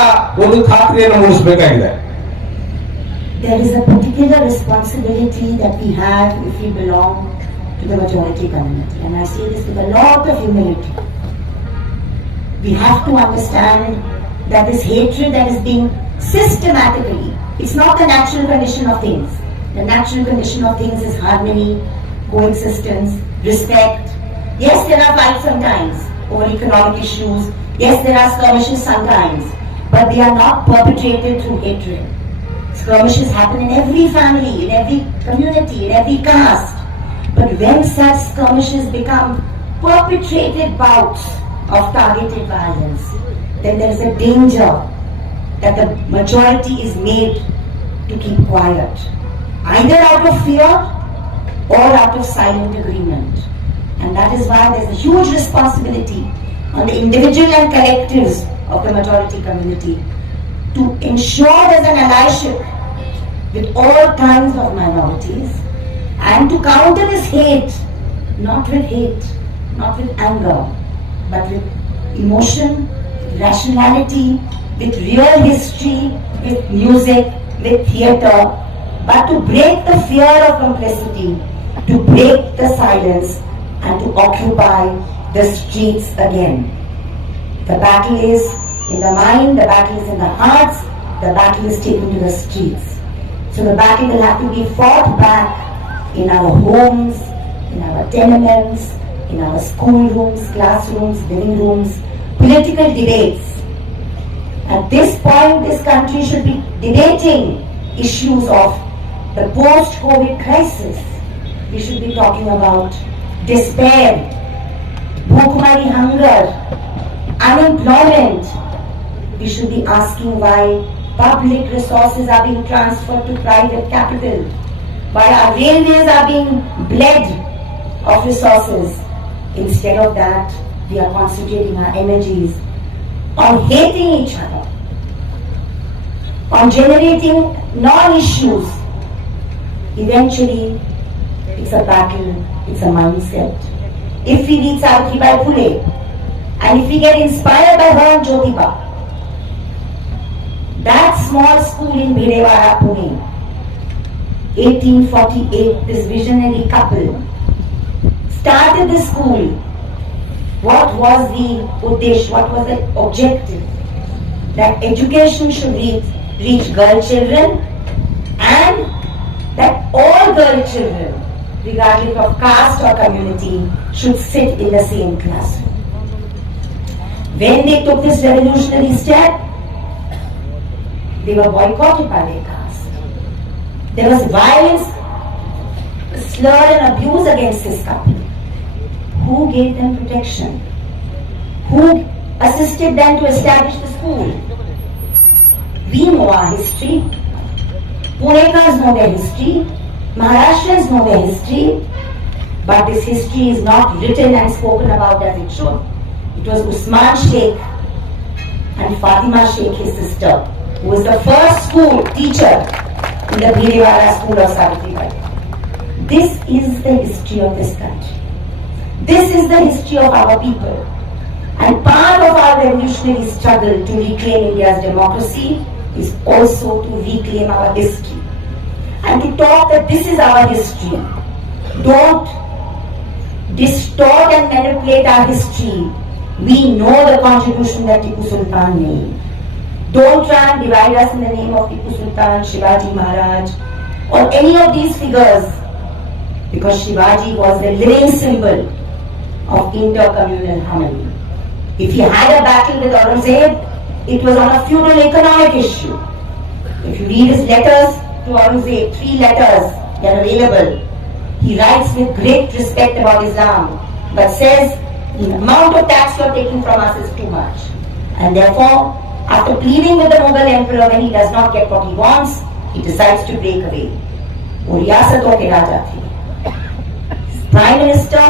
ಒಂದು ಖಾತ್ರಿಯನ್ನು ಮೂಡಿಸಬೇಕಾಗಿದೆ. There is a particular responsibility that we have if we belong to the majority community, and I say this with a lot of humility. We have to understand that this hatred that is being systematically, it's not the natural condition of things. The natural condition of things is harmony, coexistence, respect. Yes, there are fights sometimes over economic issues. Yes, there are skirmishes sometimes, but they are not perpetrated through hatred. Skirmishes happen in every family, in every community, in every caste. But when such skirmishes become perpetrated bouts of targeted violence, then there is a danger that the majority is made to keep quiet, either out of fear or out of silent agreement. And that is why there is a huge responsibility on the individual and collectives of the majority community to ensure there is an allyship with all kinds of minorities and to counter this hate, not with anger, but with emotion, rationality, with real history, with music, with theatre, but to break the fear of complicity, to break the silence and to occupy the streets again. The battle is in the mind, the battle is in the hearts, the battle is taken to the streets. So the battle will have to be fought back in our homes, in our tenements, in our schoolrooms, classrooms, living rooms, political debates. At this point, this country should be debating issues of the post-COVID crisis. We should be talking about despair, bhukmari, hunger, unemployment. We should be asking why public resources are being transferred to private capital, why our railways are being bled of resources. Instead of that, we are concentrating our energies on hating each other, on generating non-issues. Eventually, it's a battle, it's a mindset. If we read Savitribai Phule, and if we get inspired by her and Jyotiba, that small school in Bhedewara, Pune, 1848, this visionary couple started this school what was the Uddesh, what was the objective? That education should reach girl children and that all girl children, regardless of caste or community, should sit in the same classroom. When they took this revolutionary step, they were boycotted by their caste. There was violence, slur and abuse against this couple. Who gave them protection? Who assisted them to establish the school? We know our history. Punekars know their history. Maharashtrians know their history. But this history is not written and spoken about as it should. It was Usman Sheikh and Fatima Sheikh, his sister, who was the first school teacher in the Bhilewala school of Savitribai. This is the history of this country. This is the history of our people. And part of our revolutionary struggle to reclaim India's democracy is also to reclaim our history. And to talk that this is our history. Don't distort and manipulate our history. We know the contribution that Tipu Sultan made. Don't try and divide us in the name of Tipu Sultan, Shivaji Maharaj, or any of these figures. Because Shivaji was the living symbol of intercommunal harmony. If he had a battle with Aurangzeb, it was on a feudal economic issue. If you read his letters to Aurangzeb, 3 letters, they are available. He writes with great respect about Islam, but says the amount of tax you are taking from us is too much. And therefore, after pleading with the Mughal emperor when he does not get what he wants, he decides to break away. वो रियासतों के राजा थे. His prime minister,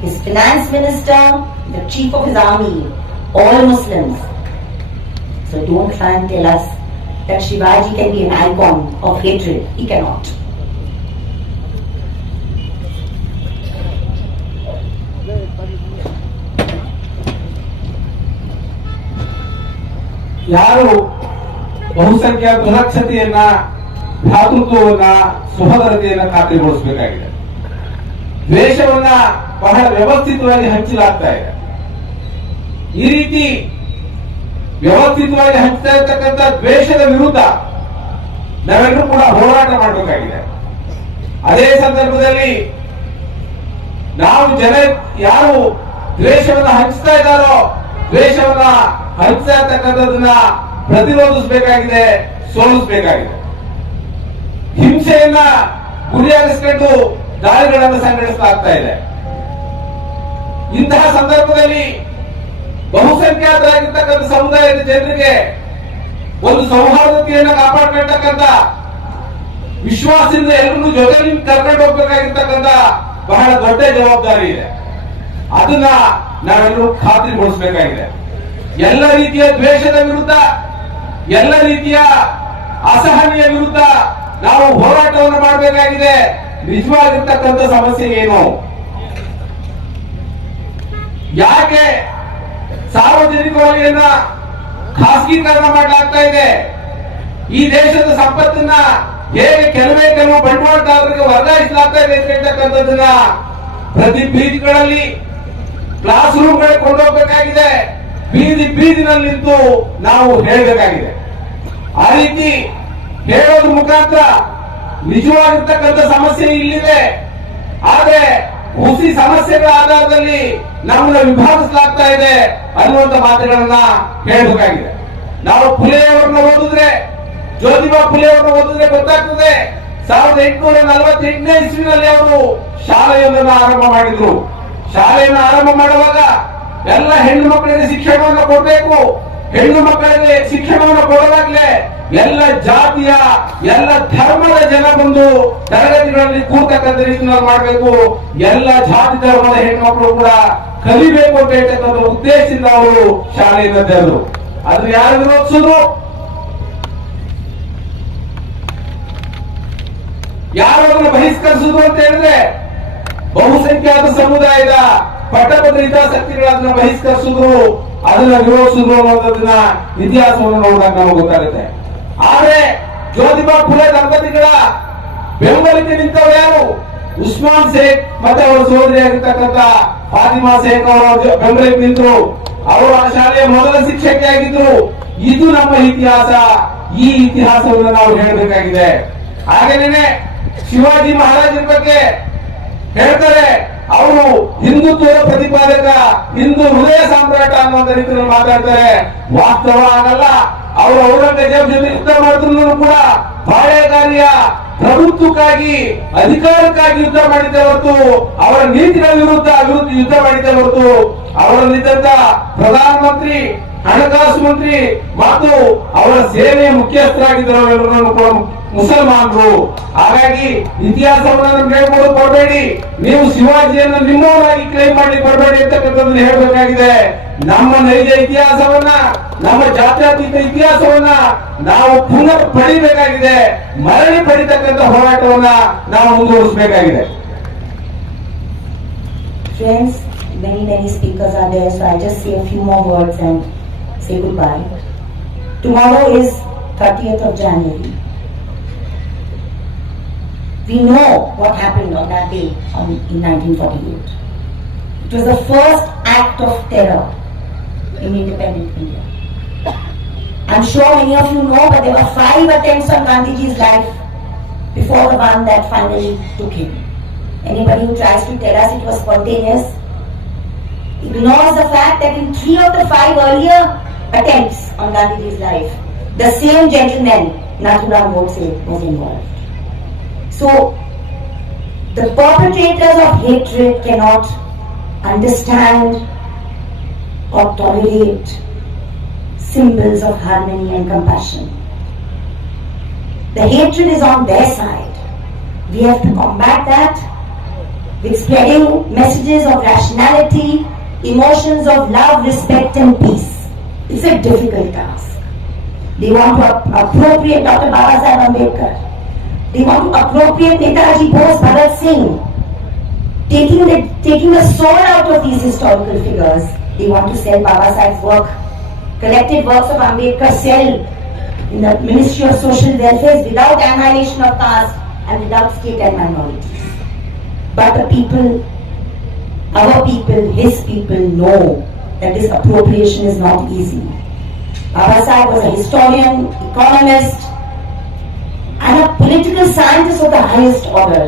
his finance minister, the chief of his army, all Muslims. So don't try and tell us that Shivaji can be an icon of hatred. He cannot. ಯಾರು ಬಹುಸಂಖ್ಯಾತ ಸುರಕ್ಷತೆಯನ್ನ, ಭ್ರಾತೃತ್ವವನ್ನ, ಸಹೋದರತೆಯನ್ನ ಖಾತ್ರಿಗೊಳಿಸಬೇಕಾಗಿದೆ. ದ್ವೇಷವನ್ನ ಬಹಳ ವ್ಯವಸ್ಥಿತವಾಗಿ ಹಂಚಲಾಗ್ತಾ ಇದೆ. ಈ ರೀತಿ ವ್ಯವಸ್ಥಿತವಾಗಿ ಹಂಚ್ತಾ ಇರ್ತಕ್ಕಂಥ ದ್ವೇಷದ ವಿರುದ್ಧ ನಾವೆಲ್ಲರೂ ಕೂಡ ಹೋರಾಟ ಮಾಡಬೇಕಾಗಿದೆ. ಅದೇ ಸಂದರ್ಭದಲ್ಲಿ ನಾವು ಯಾರು ದ್ವೇಷವನ್ನ ಹಂಚ್ತಾ ಇದ್ದಾರೋ, ದ್ವೇಷವನ್ನ ಹಂಚ್ತಾ ಇರ್ತಕ್ಕಂಥದನ್ನ ಪ್ರತಿರೋಧಿಸಬೇಕಾಗಿದೆ, ಸೋಲಿಸಬೇಕಾಗಿದೆ. ಹಿಂಸೆಯನ್ನ ಗುರಿಯಾಗಿಸಿಕೊಂಡು ದಾಳಿಗಳನ್ನು ಸಂಘಟಿಸಲಾಗ್ತಾ ಇದೆ. ಇಂತಹ ಸಂದರ್ಭದಲ್ಲಿ ಬಹುಸಂಖ್ಯಾತರಾಗಿರ್ತಕ್ಕಂಥ ಸಮುದಾಯದ ಜನರಿಗೆ ಒಂದು ಸೌಹಾರ್ದತೆಯನ್ನು ಕಾಪಾಡ್ಕೊಳ್ತಕ್ಕಂಥ, ವಿಶ್ವಾಸದಿಂದ ಎಲ್ಲರೂ ಜೊತೆಲಿ ಕರ್ಕೊಂಡು ಹೋಗ್ಬೇಕಾಗಿರ್ತಕ್ಕಂಥ ಬಹಳ ದೊಡ್ಡ ಜವಾಬ್ದಾರಿ ಇದೆ. ಅದನ್ನ ನಾವೆಲ್ಲರೂ ಖಾತ್ರಿಗೊಳಿಸಬೇಕಾಗಿದೆ. ಎಲ್ಲ ರೀತಿಯ ದ್ವೇಷದ ವಿರುದ್ಧ, ಎಲ್ಲ ರೀತಿಯ ಅಸಹನೆಯ ವಿರುದ್ಧ ನಾವು ಹೋರಾಟವನ್ನು ಮಾಡಬೇಕಾಗಿದೆ. ನಿಜವಾಗಿರ್ತಕ್ಕಂಥ ಸಮಸ್ಯೆ ಏನು? ಯಾಕೆ ಸಾರ್ವಜನಿಕ ವಲಯನ ಖಾಸಗೀಕರಣ ಮಾಡಲಾಗ್ತಾ ಇದೆ? ಈ ದೇಶದ ಸಂಪತ್ತನ್ನ ಹೇಗೆ ಕೆಲವು ಬಂಡವಾಳದಾರರಿಗೆ ವರ್ಗಾಯಿಸಲಾಗ್ತಾ ಇದೆ ಅಂತ ಹೇಳ್ತಕ್ಕಂಥದ್ದನ್ನ ಪ್ರತಿ ಬೀದಿಗಳಲ್ಲಿ, ಕ್ಲಾಸ್ ರೂಮ್ಗಳಿಗೆ ಕೊಂಡೋಗ್ಬೇಕಾಗಿದೆ. ಬೀದಿನಲ್ಲಿ ನಿಂತು ನಾವು ಹೇಳಬೇಕಾಗಿದೆ. ಆ ರೀತಿ ಹೇಳೋದ್ರ ಮುಖಾಂತರ ನಿಜವಾಗಿರ್ತಕ್ಕಂಥ ಸಮಸ್ಯೆ ಇಲ್ಲಿದೆ. ಆದ್ರೆ ಹುಸಿ ಸಮಸ್ಯೆಗಳ ಆಧಾರದಲ್ಲಿ ನಮ್ಮನ್ನ ವಿಭಾಗಿಸಲಾಗ್ತಾ ಇದೆ ಅನ್ನುವಂತ ಮಾತುಗಳನ್ನ ಹೇಳಬೇಕಾಗಿದೆ. ನಾವು ಫುಲೆಯವರನ್ನ ಓದಿದ್ರೆ, ಜ್ಯೋತಿಬಾ ಫುಲೆಯವರನ್ನ ಓದಿದ್ರೆ ಗೊತ್ತಾಗ್ತದೆ. 1848ನೇ ಇಸ್ವಿನಲ್ಲಿ ಅವರು ಶಾಲೆಯೊಂದನ್ನು ಆರಂಭ ಮಾಡಿದ್ರು. ಶಾಲೆಯನ್ನು ಆರಂಭ ಮಾಡುವಾಗ ಎಲ್ಲ ಹೆಣ್ಣು ಮಕ್ಕಳಿಗೆ ಶಿಕ್ಷಣವನ್ನು ಕೊಡಬೇಕು. ಹೆಣ್ಣು ಮಕ್ಕಳಿಗೆ ಶಿಕ್ಷಣವನ್ನು ಕೊಡಲಾಗ್ಲೆ ಎಲ್ಲ ಜಾತಿಯ, ಎಲ್ಲ ಧರ್ಮದ ಜನ ಬಂದು ತರಗತಿಗಳಲ್ಲಿ ಕೂರ್ತಕ್ಕಂಥ ರೀತಿಯಲ್ಲಿ ಮಾಡಬೇಕು. ಎಲ್ಲ ಜಾತಿ ಧರ್ಮದ ಹೆಣ್ಮಕ್ಳು ಕೂಡ ಕಲಿಬೇಕು ಅಂತ ಹೇಳ್ತಕ್ಕಂಥ ಉದ್ದೇಶದಿಂದ ಅವರು ಶಾಲೆಯನ್ನು ತೆರೆದ್ರು. ಅದನ್ನ ಯಾರು ವಿರೋಧಿಸಿದ್ರು? ಯಾರು ಅದನ್ನು ಬಹಿಷ್ಕರಿಸುದು ಅಂತ ಹೇಳಿದ್ರೆ ಬಹುಸಂಖ್ಯಾತ ಸಮುದಾಯದ ಪಟ್ಟಭದ್ರ ಹಿತಾಸಕ್ತಿಗಳು ಅದನ್ನ ಬಹಿಷ್ಕರಿಸಿದ್ರು, ಅದನ್ನ ವಿರೋಧಿಸಿದ್ರು ಅನ್ನೋದನ್ನ ಇತಿಹಾಸವನ್ನು ನೋಡಿದಾಗ ನಮಗೆ ಗೊತ್ತಾಗುತ್ತೆ. ಆದ್ರೆ ಜ್ಯೋತಿಬಾ ಫುಲೆ ದಂಪತಿಗಳ ಬೆಂಬಲಕ್ಕೆ ನಿಂತವರು ಯಾರು? ಉಸ್ಮಾನ್ ಶೇಖ್ ಮತ್ತೆ ಅವರ ಸೋದರಿ ಆಗಿರ್ತಕ್ಕಂಥ ಫಾತಿಮಾ ಶೇಖ್ ಅವರು ಬೆಂಬಲಕ್ಕೆ ನಿಂತರು. ಅವರು ಆ ಶಾಲೆಯ ಮೊದಲ ಶಿಕ್ಷಕಿಯಾಗಿದ್ರು. ಇದು ನಮ್ಮ ಇತಿಹಾಸ. ಈ ಇತಿಹಾಸವನ್ನು ನಾವು ಹೇಳಬೇಕಾಗಿದೆ. ಹಾಗೇನೆ ಶಿವಾಜಿ ಮಹಾರಾಜರ ಬಗ್ಗೆ ಹೇಳ್ತಾರೆ, ಅವರು ಹಿಂದುತ್ವದ ಪ್ರತಿಪಾದಕ, ಹಿಂದೂ ಹೃದಯ ಸಾಮ್ರಾಟ ಅನ್ನುವಂತ ರೀತಿಯಲ್ಲಿ ಮಾತಾಡ್ತಾರೆ. ವಾಸ್ತವ ಆಗಲ್ಲ. ಅವರು ಔರಂಗಜೇಬ್ ಜೊತೆ ಯುದ್ಧ ಮಾಡಿದ್ರು ಕೂಡ ಪಾಳೆಗಾರಿಯ ಪ್ರಭುತ್ವಕ್ಕಾಗಿ, ಅಧಿಕಾರಕ್ಕಾಗಿ ಯುದ್ಧ ಮಾಡಿದ್ದೆ ಹೊರತು ಅವರ ನೀತಿಗಳ ವಿರುದ್ಧ ಯುದ್ಧ ಮಾಡಿದ್ದೆ ಹೊರತು ಅವರಲ್ಲಿದ್ದಂತ ಪ್ರಧಾನಮಂತ್ರಿ, ಹಣಕಾಸು ಮಂತ್ರಿ ಮತ್ತು ಅವರ ಸೇನೆಯ ಮುಖ್ಯಸ್ಥರಾಗಿದ್ದವರೆಲ್ಲರನ್ನು ಕೂಡ ಮುಸಲ್ಮಾನರು. ಹಾಗಾಗಿ ಇತಿಹಾಸವನ್ನು ನಮ್ಗೆ ಹೇಳ್ಬೋದು ಕೊಡಬೇಡಿ. ನೀವು ಶಿವಾಜಿಯನ್ನು ನಿಮ್ಮವರಾಗಿ ಕ್ಲೈಮ್ ಮಾಡಿ ಕೊಡಬೇಡಿ ಅಂತಕ್ಕಂಥದ್ದನ್ನು ಹೇಳಬೇಕಾಗಿದೆ. ನಮ್ಮ ನೈಜ ಇತಿಹಾಸವನ್ನ, ನಮ್ಮ ಜಾತ್ಯತೀತ ಇತಿಹಾಸವನ್ನ ನಾವು ಪುನರ್ ಪಡಿಬೇಕಾಗಿದೆ. ಮರಳಿ ಪಡಿತಕ್ಕಂಥ ಹೋರಾಟವನ್ನ ನಾವು ಮುಂದುವರಿಸಬೇಕಾಗಿದೆ. Friends, many speakers are there, so I'll just say a few more words and say goodbye. Tomorrow is 30th of January. We know what happened on that day in 1948. It was the first act of terror in independent India. I'm sure many of you know, but there were 5 attempts on Gandhiji's life before the one that finally took him. Anybody who tries to tell us it was spontaneous ignores the fact that in 3 of the 5 earlier attempts on Gandhiji's life, the same gentleman, Nathuram Godse, was involved. So, the perpetrators of hatred cannot understand or tolerate symbols of harmony and compassion. The hatred is on their side. We have to combat that with spreading messages of rationality, emotions of love, respect and peace. It's a difficult task. They want to appropriate Dr. Babasaheb Ambedkar. They want to appropriate Netaji Bose, Bhagat Singh, taking the soul out of these historical figures. They want to sell Babasaheb's work, collected works of Ambedkar, sell in the Ministry of Social Welfare without annihilation of caste and without state and minorities. But the people, our people, his people know that this appropriation is not easy. Babasaheb was a historian, economist, and a political scientist of the highest order.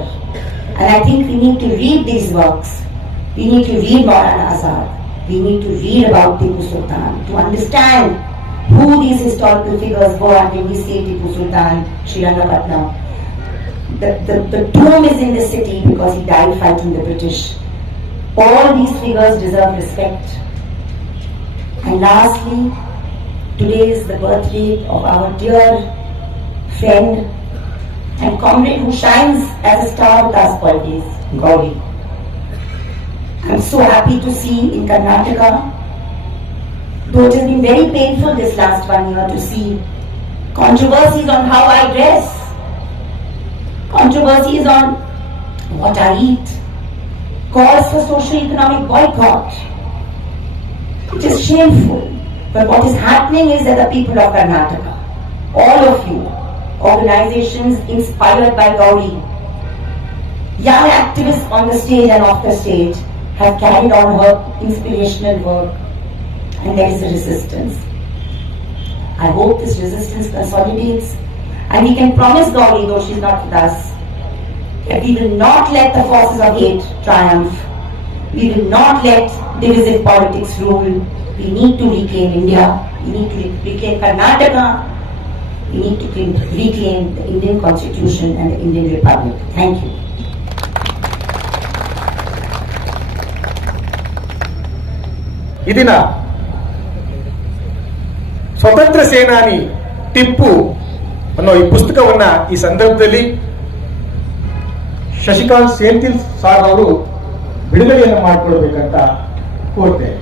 And I think we need to read these works. We need to read Maulana Azad. We need to read about Tipu Sultan to understand who these historical figures were. And when we say Tipu Sultan, Srirangapatna, the tomb is in this city because he died fighting the British. All these figures deserve respect. And lastly, today is the birthday of our dear friend and comrade who shines as a star with us always, Gauri. I'm so happy to see in Karnataka, though it has been very painful this last 1 year to see controversies on how I dress, controversies on what I eat, calls for socio-economic boycott. It is shameful. But what is happening is that the people of Karnataka, all of you, organizations inspired by Gauri, young activists on the stage and off the stage, have carried on her inspirational work, and there is a resistance. I hope this resistance consolidates, and we can promise Gauri, though she's not with us, that we will not let the forces of hate triumph. We will not let divisive politics rule. We need to reclaim India. We need to reclaim Karnataka. We need to reclaim the Indian Constitution and the Indian Republic. Thank you. ಈ ದಿನ ಸ್ವತಂತ್ರ ಸೇನಾನಿ ಟಿಪ್ಪು ಅನ್ನೋ ಈ ಪುಸ್ತಕವನ್ನ ಈ ಸಂದರ್ಭದಲ್ಲಿ Shashikant ಸೇಂಥಿಲ್ sir ಅವರು ಬಿಡುಗಡೆಯನ್ನು ಮಾಡಿಕೊಡ್ಬೇಕಂತ ಕೋರ್ತೇನೆ.